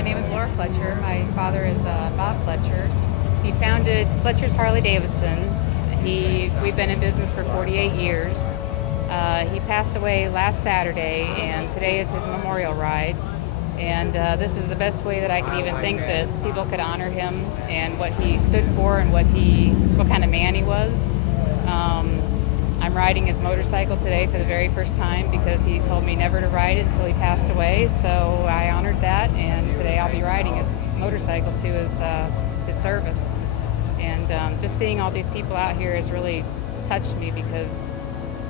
My name is Laura Fletcher. My father is Bob Fletcher. He founded Fletcher's Harley Davidson. We've been in business for 48 years. He passed away last Saturday, and today is his memorial ride. And this is the best way that I could even think that people could honor him and what he stood for and what kind of man he was. I'm riding his motorcycle today for the very first time because he told me never to ride it until he passed away, so I honored that, and today I'll be riding his motorcycle to his service. And just seeing all these people out here has really touched me because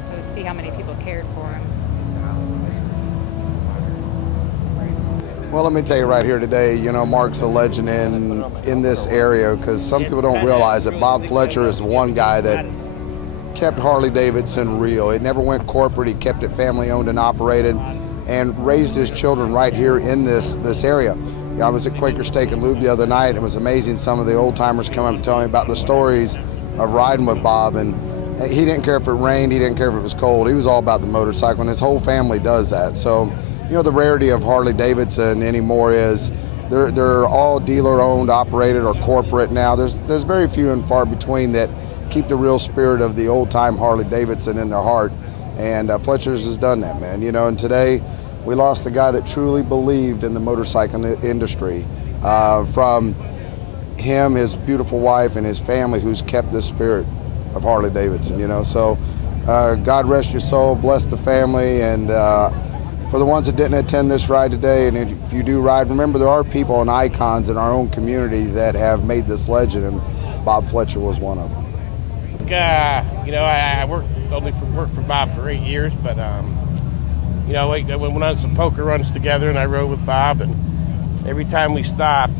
to see how many people cared for him. Well, let me tell you right here today, Mark's a legend in this area, because some people don't realize that Bob Fletcher is one guy that kept Harley Davidson real. It never went corporate. He kept it family owned and operated, and raised his children right here in this area. I was at Quaker Steak and Lube the other night. It was amazing. Some of the old timers come up and tell me about the stories of riding with Bob, and he didn't care if it rained. He didn't care if it was cold. He was all about the motorcycle, and his whole family does that. So, the rarity of Harley Davidson anymore is they're all dealer owned, operated, or corporate now. There's very few and far between that keep the real spirit of the old time Harley Davidson in their heart, and Fletcher's has done that, man. And today we lost a guy that truly believed in the motorcycle industry. From him, his beautiful wife, and his family, who's kept the spirit of Harley Davidson. So God rest your soul, bless the family, and for the ones that didn't attend this ride today, and if you do ride, remember there are people and icons in our own community that have made this legend, and Bob Fletcher was one of them. I worked for Bob for 8 years, but when I was some poker runs together, and I rode with Bob, and every time we stopped,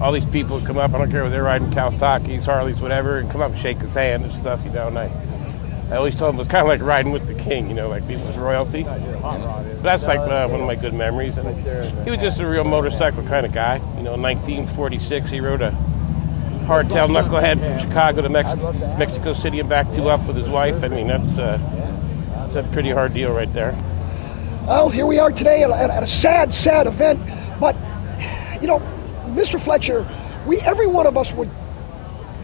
all these people would come up. I don't care if they're riding Kawasaki's, Harleys, whatever, and come up and shake his hand and stuff, and I always told him it was kind of like riding with the king, like he was royalty. But that's like one of my good memories. And he was just a real motorcycle kind of guy. In 1946, he rode a hardtail knucklehead from Chicago to Mexico City and back 2 up with his wife. I mean, that's a pretty hard deal right there. Well, here we are today at a sad event. But, Mr. Fletcher, every one of us would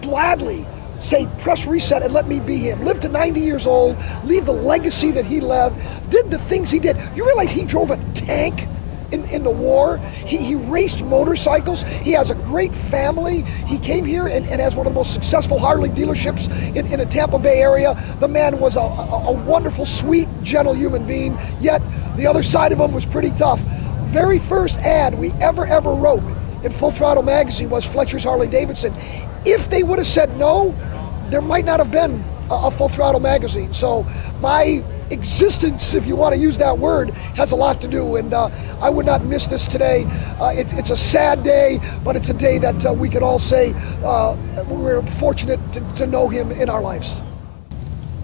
gladly say, press reset and let me be him. Live to 90 years old, leave the legacy that he left, did the things he did. You realize he drove a tank in the war? He raced motorcycles. He has a great family. He came here and has one of the most successful Harley dealerships in the Tampa Bay area. The man was a wonderful, sweet, gentle human being, yet the other side of him was pretty tough. Very first ad we ever wrote in Full Throttle magazine was Fletcher's Harley Davidson. If they would have said no, there might not have been a Full Throttle magazine. So my existence, if you want to use that word, has a lot to do, and I would not miss this today. It's a sad day, but it's a day that we can all say we're fortunate to know him in our lives.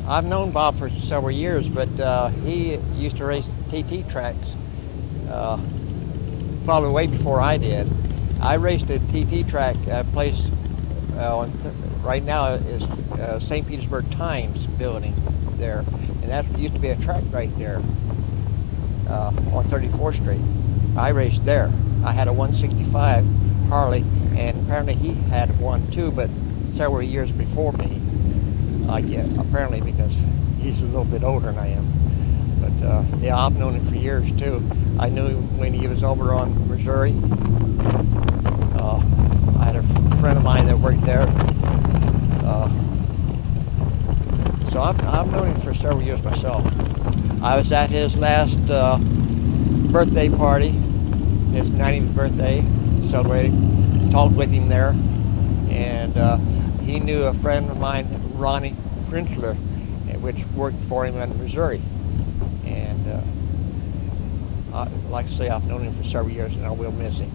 I've known Bob for several years, but he used to race TT tracks probably way before I did. I raced a TT track place right now is St. Petersburg Times building there, and that used to be a track right there on 34th Street. I raced there. I had a 165 Harley, and apparently he had one too, but several years before me. Apparently because he's a little bit older than I am. But yeah, I've known him for years too. I knew him when he was over on Missouri. I had a friend of mine that worked there. So I've known him for several years myself. I was at his last birthday party, his 90th birthday, celebrating, talked with him there, and he knew a friend of mine, Ronnie Prinzler, which worked for him in Missouri. And like I say, I've known him for several years, and I will miss him.